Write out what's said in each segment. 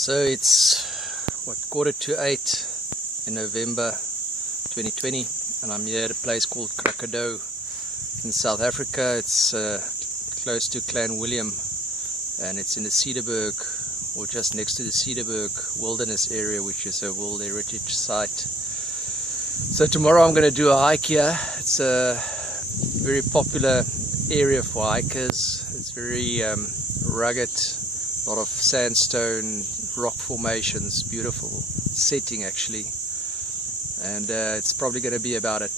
So it's what, 7:45 in November 2020, and I'm here at a place called Krakadouw in South Africa. It's close to Clan William, and it's in the Cederberg, or just next to the Cederberg wilderness area, which is a World Heritage Site. So tomorrow I'm going to do a hike here. It's a very popular area for hikers. It's very rugged, a lot of sandstone, rock formations, beautiful setting actually. And it's probably going to be about a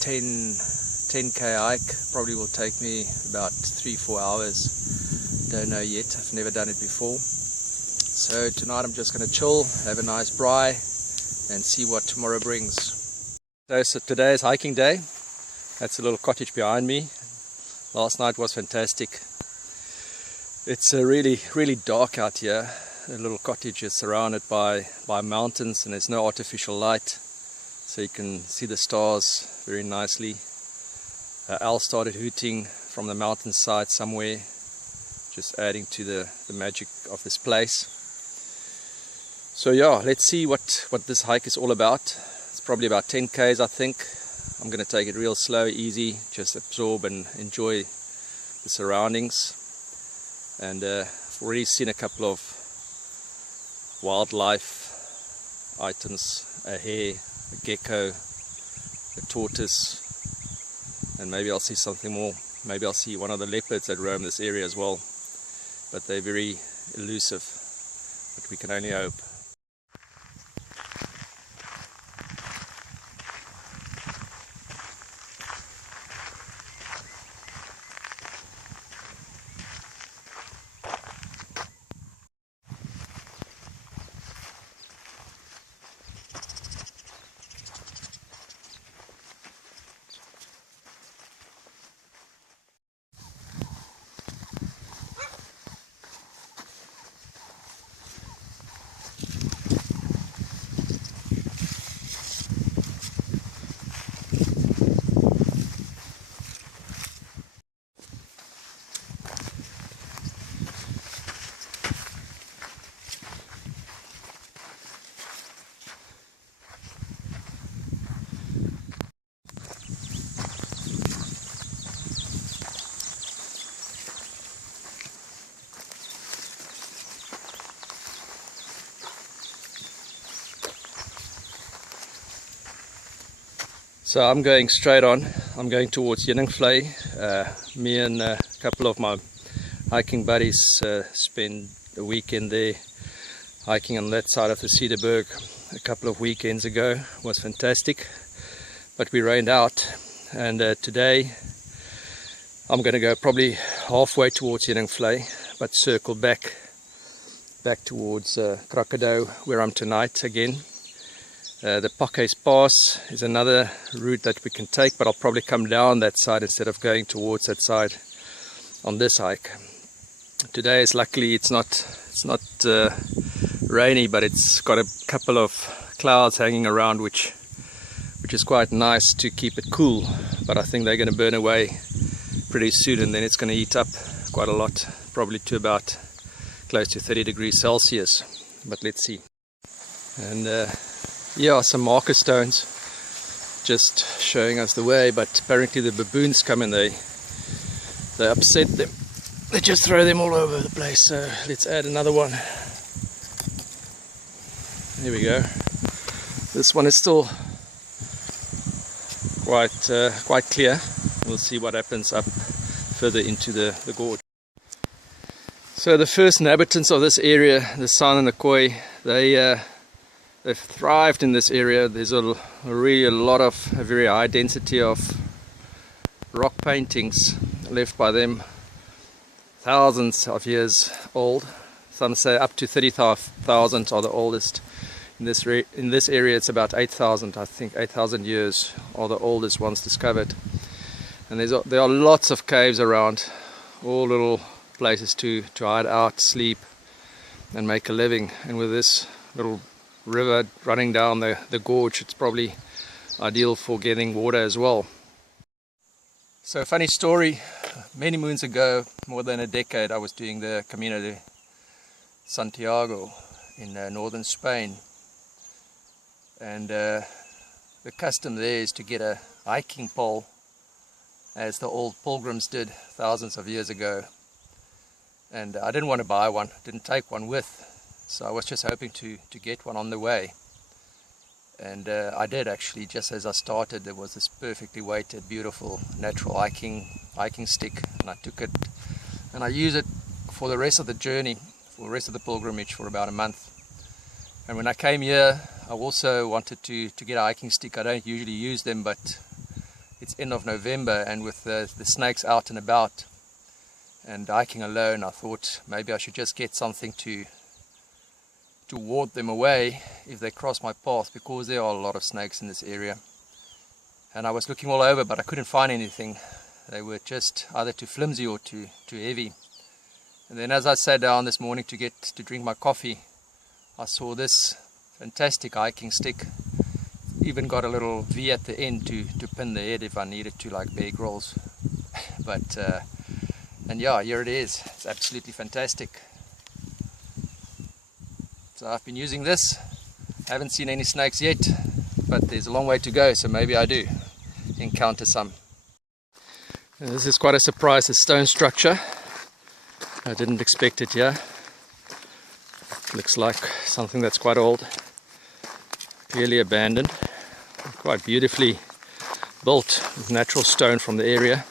10k hike. Probably will take me about 3-4 hours. Don't know yet, I've never done it before. So tonight I'm just going to chill, have a nice braai and see what tomorrow brings. So today is hiking day. That's a little cottage behind me. Last night was fantastic. It's really dark out here. The little cottage is surrounded by mountains, and there's no artificial light, so you can see the stars very nicely. Owl started hooting from the mountainside somewhere, just adding to the magic of this place. So yeah, let's see what this hike is all about. It's probably about 10 k's, I think. I'm going to take it real slow, easy, just absorb and enjoy the surroundings. And I've already seen a couple of wildlife items, a hare, a gecko, a tortoise, and maybe I'll see something more. Maybe I'll see one of the leopards that roam this area as well, but they're very elusive, but we can only hope. So I'm going straight on. I'm going towards Heuningvlei. Me and a couple of my hiking buddies spent a weekend there hiking on that side of the Cederberg a couple of weekends ago. It was fantastic, but we rained out, and today I'm going to go probably halfway towards Heuningvlei, but circle back towards Krakadouw, where I'm tonight again. The Pakhuis Pass is another route that we can take, but I'll probably come down that side instead of going towards that side on this hike. Today is luckily it's not rainy, but it's got a couple of clouds hanging around, which is quite nice to keep it cool. But I think they're going to burn away pretty soon, and then it's going to heat up quite a lot, probably to about close to 30 degrees Celsius. But let's see. And yeah, some marker stones just showing us the way, but apparently the baboons come and they upset them. They just throw them all over the place. So let's add another one. There we go. This one is still quite clear. We'll see what happens up further into the gorge. So the first inhabitants of this area, the San and the Khoi, they've thrived in this area. There's a very high density of rock paintings left by them, thousands of years old. Some say up to 30,000 are the oldest. In this area it's about 8,000, I think 8,000 years are the oldest ones discovered. And there are lots of caves around, all little places to hide out, sleep and make a living. And with this little river running down the gorge, it's probably ideal for getting water as well. So, funny story, many moons ago, more than a decade, I was doing the Camino de Santiago, in northern Spain, and the custom there is to get a hiking pole, as the old pilgrims did thousands of years ago. And I didn't want to buy one, didn't take one with, so I was just hoping to get one on the way. And I did actually. Just as I started, there was this perfectly weighted, beautiful, natural hiking stick, and I took it and I used it for the rest of the journey, for the rest of the pilgrimage, for about a month. And when I came here, I also wanted to get a hiking stick. I don't usually use them, but it's end of November, and with the snakes out and about and hiking alone, I thought maybe I should just get something to ward them away if they cross my path, because there are a lot of snakes in this area. And I was looking all over, but I couldn't find anything. They were just either too flimsy or too heavy. And then as I sat down this morning to drink my coffee, I saw this fantastic hiking stick. Even got a little V at the end to pin the head if I needed to, like Bear Grylls. But and yeah, here it is. It's absolutely fantastic. So I've been using this. Haven't seen any snakes yet, but there's a long way to go, so maybe I do encounter some. And this is quite a surprise, a stone structure. I didn't expect it here. Looks like something that's quite old, clearly abandoned. Quite beautifully built with natural stone from the area.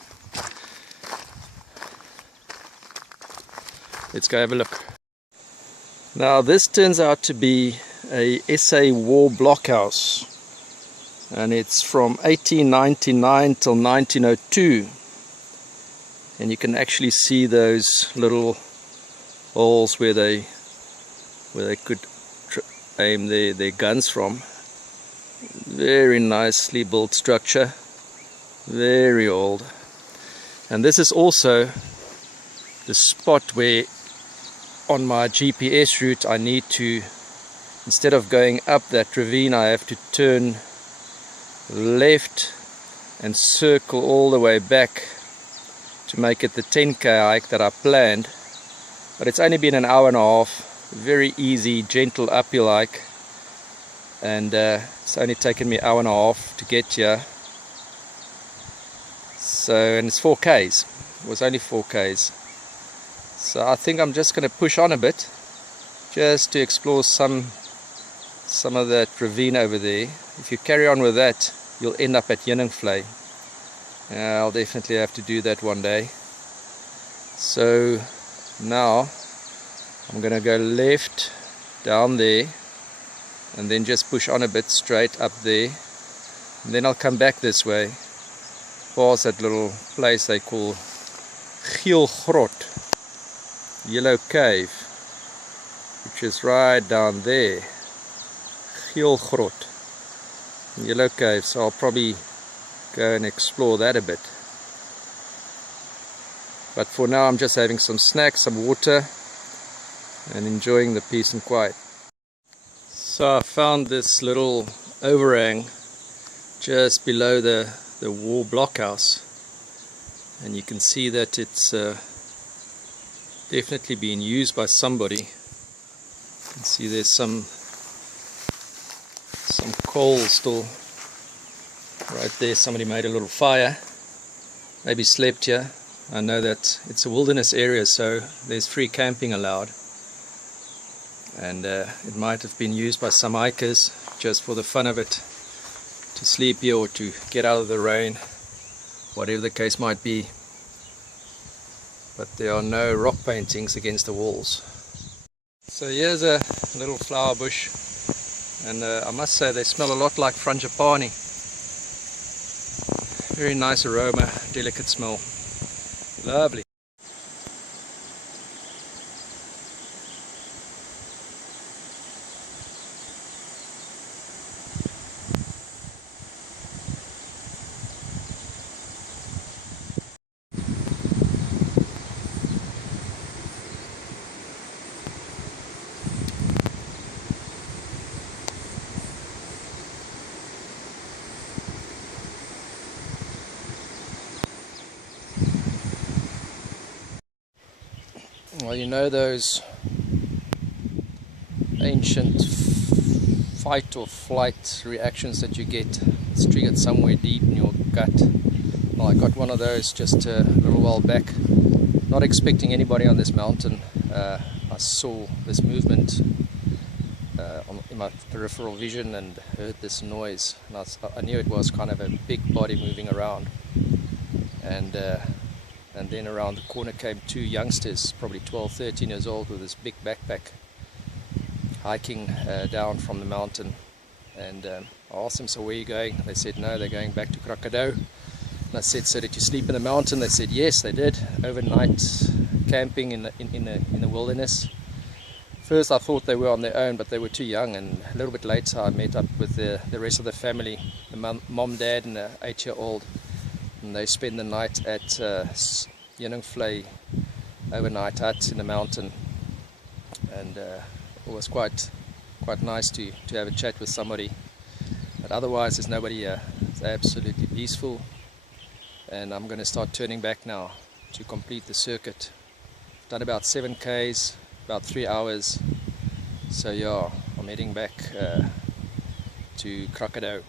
Let's go have a look. Now this turns out to be a SA war blockhouse, and it's from 1899 till 1902, and you can actually see those little holes where they could aim their guns from. Very nicely built structure, very old. And this is also the spot where on my GPS route I need to, instead of going up that ravine, I have to turn left and circle all the way back to make it the 10k hike that I planned. But it's only been an hour and a half, very easy, gentle uphill hike, and it's only taken me an hour and a half to get here. So, and it's 4k's, it was only 4k's. So I think I'm just going to push on a bit, just to explore some of that ravine over there. If you carry on with that, you'll end up at Heuningvlei. I'll definitely have to do that one day. So now I'm going to go left down there, and then just push on a bit straight up there, and then I'll come back this way past that little place they call Grot, Yellow Cave, which is right down there. Grot, Yellow Cave. So I'll probably go and explore that a bit. But for now I'm just having some snacks, some water, and enjoying the peace and quiet. So I found this little overhang just below the war blockhouse, and you can see that it's definitely being used by somebody. You can see there's some coal still right there. Somebody made a little fire, maybe slept here. I know that it's a wilderness area, so there's free camping allowed, and it might have been used by some hikers just for the fun of it, to sleep here or to get out of the rain, whatever the case might be. But there are no rock paintings against the walls. So here's a little flower bush, and I must say they smell a lot like frangipani. Very nice aroma, delicate smell. Lovely. Well, you know those ancient fight or flight reactions that you get. It's triggered somewhere deep in your gut. Well, I got one of those just a little while back. Not expecting anybody on this mountain. I saw this movement in my peripheral vision and heard this noise. And I knew it was kind of a big body moving around. And then around the corner came two youngsters, probably 12, 13 years old, with this big backpack, hiking down from the mountain. And I asked them, so where are you going? They said no, they're going back to Krakadouw. And I said, so did you sleep in the mountain? They said yes, they did. Overnight camping in the wilderness. First I thought they were on their own, but they were too young, and a little bit later I met up with the rest of the family, the mom, dad and the 8-year-old. And they spend the night at Vlei overnight hut in the mountain. And it was quite nice to have a chat with somebody. But otherwise there's nobody here. It's absolutely peaceful. And I'm going to start turning back now to complete the circuit. Done about 7 k's, about 3 hours. So yeah, I'm heading back to Krakadouw.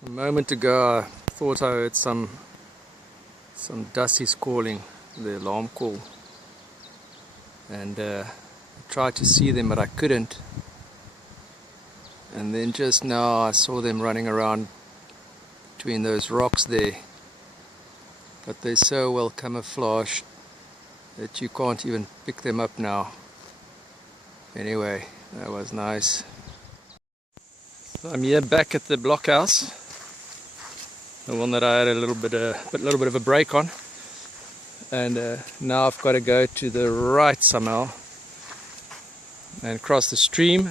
A moment ago I thought I heard some dussies calling, the alarm call, and I tried to see them but I couldn't. And then just now I saw them running around between those rocks there, but they're so well camouflaged that you can't even pick them up now. Anyway, that was nice. I'm here back at the blockhouse, the one that I had a little bit of a break on, and now I've got to go to the right somehow and cross the stream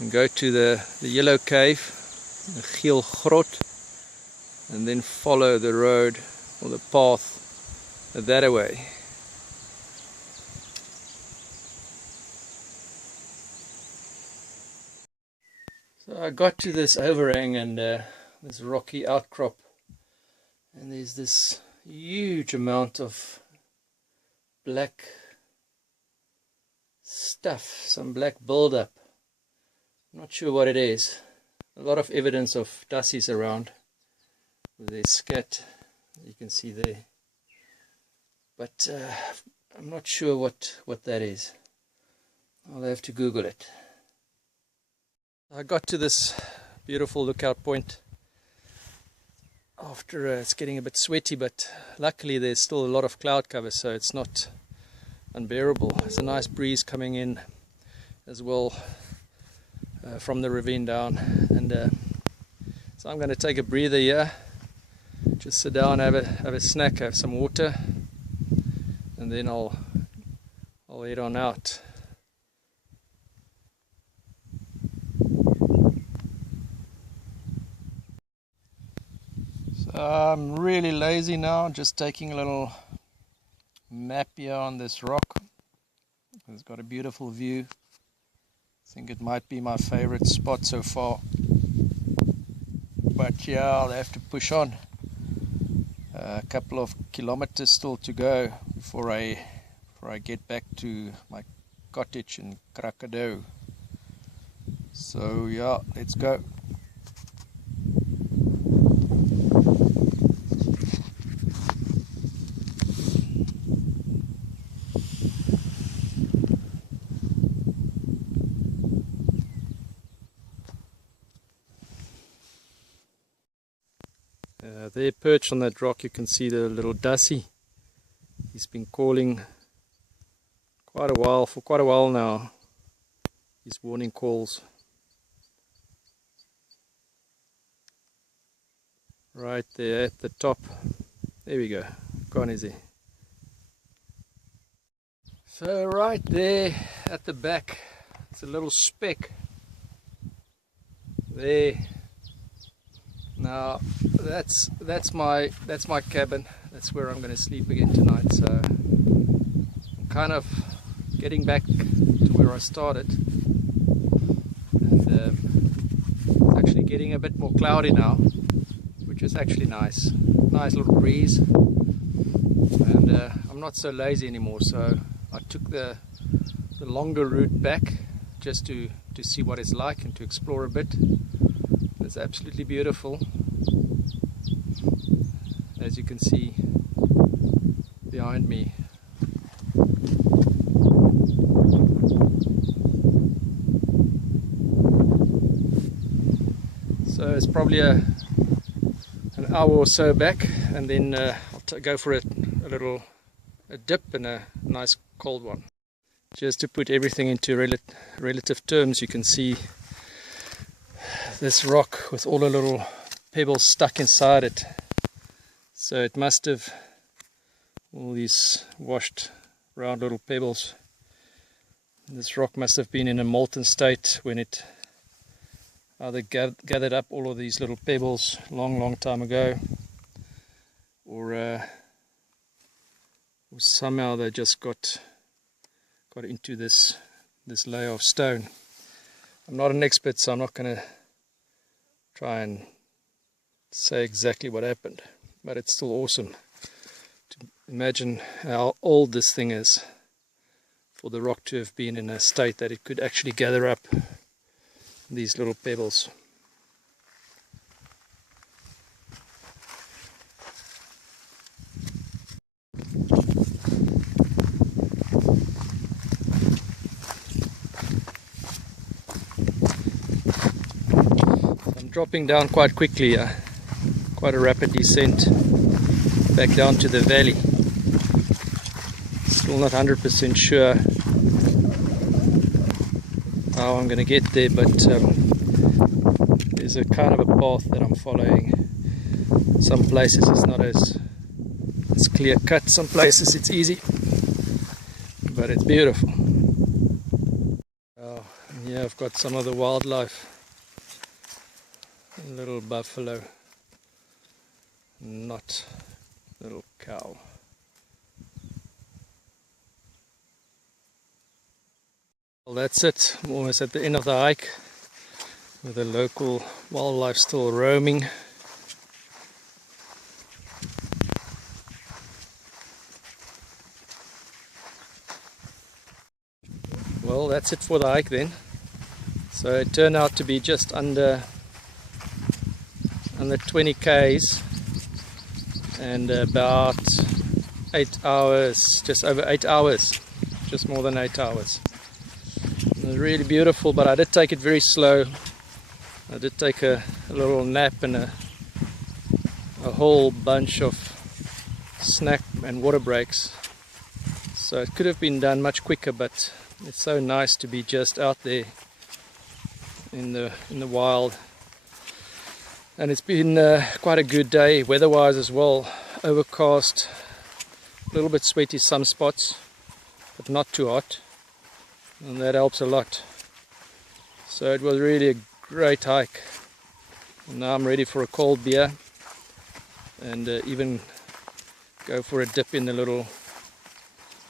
and go to the yellow cave, the Geel Grot, and then follow the road or the path that way. So I got to this overhang and this rocky outcrop, and there's this huge amount of black stuff, some black buildup. Not sure what it is. A lot of evidence of dussies around with their scat, you can see there, but I'm not sure what that is. I'll have to Google it. I got to this beautiful lookout point after it's getting a bit sweaty, but luckily there's still a lot of cloud cover, so it's not unbearable. There's a nice breeze coming in as well from the ravine down, and so I'm going to take a breather here, just sit down, have a snack, have some water, and then I'll head on out. So I'm really lazy now, just taking a little map here on this rock. It's got a beautiful view. I think it might be my favorite spot so far. But yeah, I'll have to push on. A couple of kilometers still to go before I get back to my cottage in Krakadouw. So yeah, let's go. There, perched on that rock, you can see the little dussie. He's been calling for quite a while now. His warning calls. Right there at the top. There we go. Gone is he. So right there at the back, it's a little speck there. Now that's my cabin. That's where I'm going to sleep again tonight. So I'm kind of getting back to where I started, and it's actually getting a bit more cloudy now, which is actually nice. Nice little breeze, and I'm not so lazy anymore. So I took the longer route back just to see what it's like and to explore a bit. It's absolutely beautiful, as you can see behind me. So it's probably an hour or so back, and then I'll go for a dip and a nice cold one. Just to put everything into relative terms, you can see this rock with all the little pebbles stuck inside it. So it must have, all these washed round little pebbles, this rock must have been in a molten state when it either gathered up all of these little pebbles long time ago, or somehow they just got into this layer of stone. I'm not an expert, so I'm not going to try and say exactly what happened, but it's still awesome to imagine how old this thing is, for the rock to have been in a state that it could actually gather up these little pebbles. Dropping down quite quickly, quite a rapid descent back down to the valley. Still not 100% sure how I'm going to get there, but there's a kind of a path that I'm following. Some places it's not as clear cut, some places it's easy, but it's beautiful. Oh, and here I've got some of the wildlife. A little buffalo, not little cow. Well, that's it. I'm almost at the end of the hike, with the local wildlife still roaming. Well, that's it for the hike then. So it turned out to be just under 20 k's and about 8 hours, just over 8 hours, just more than 8 hours. It was really beautiful, but I did take it very slow. I did take a little nap and a whole bunch of snack and water breaks, so it could have been done much quicker, but it's so nice to be just out there in the wild. And it's been quite a good day weather-wise as well. Overcast, a little bit sweaty some spots, but not too hot, and that helps a lot. So it was really a great hike. And now I'm ready for a cold beer, and even go for a dip in the little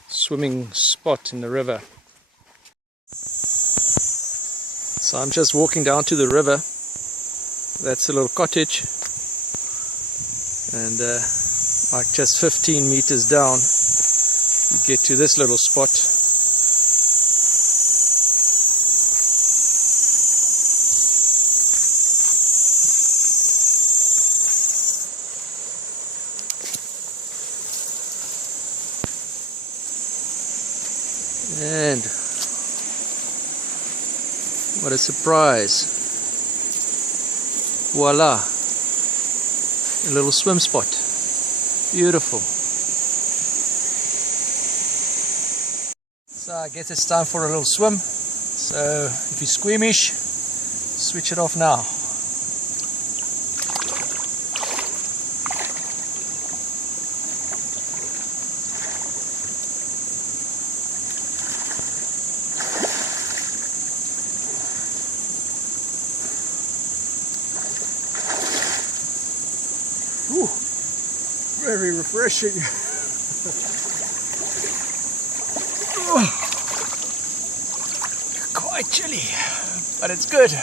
swimming spot in the river. So I'm just walking down to the river. That's a little cottage, and like just 15 meters down you get to this little spot. And what a surprise! Voila, a little swim spot. Beautiful. So I guess it's time for a little swim. So if you're squeamish, switch it off now. Very refreshing. Quite chilly, but it's good.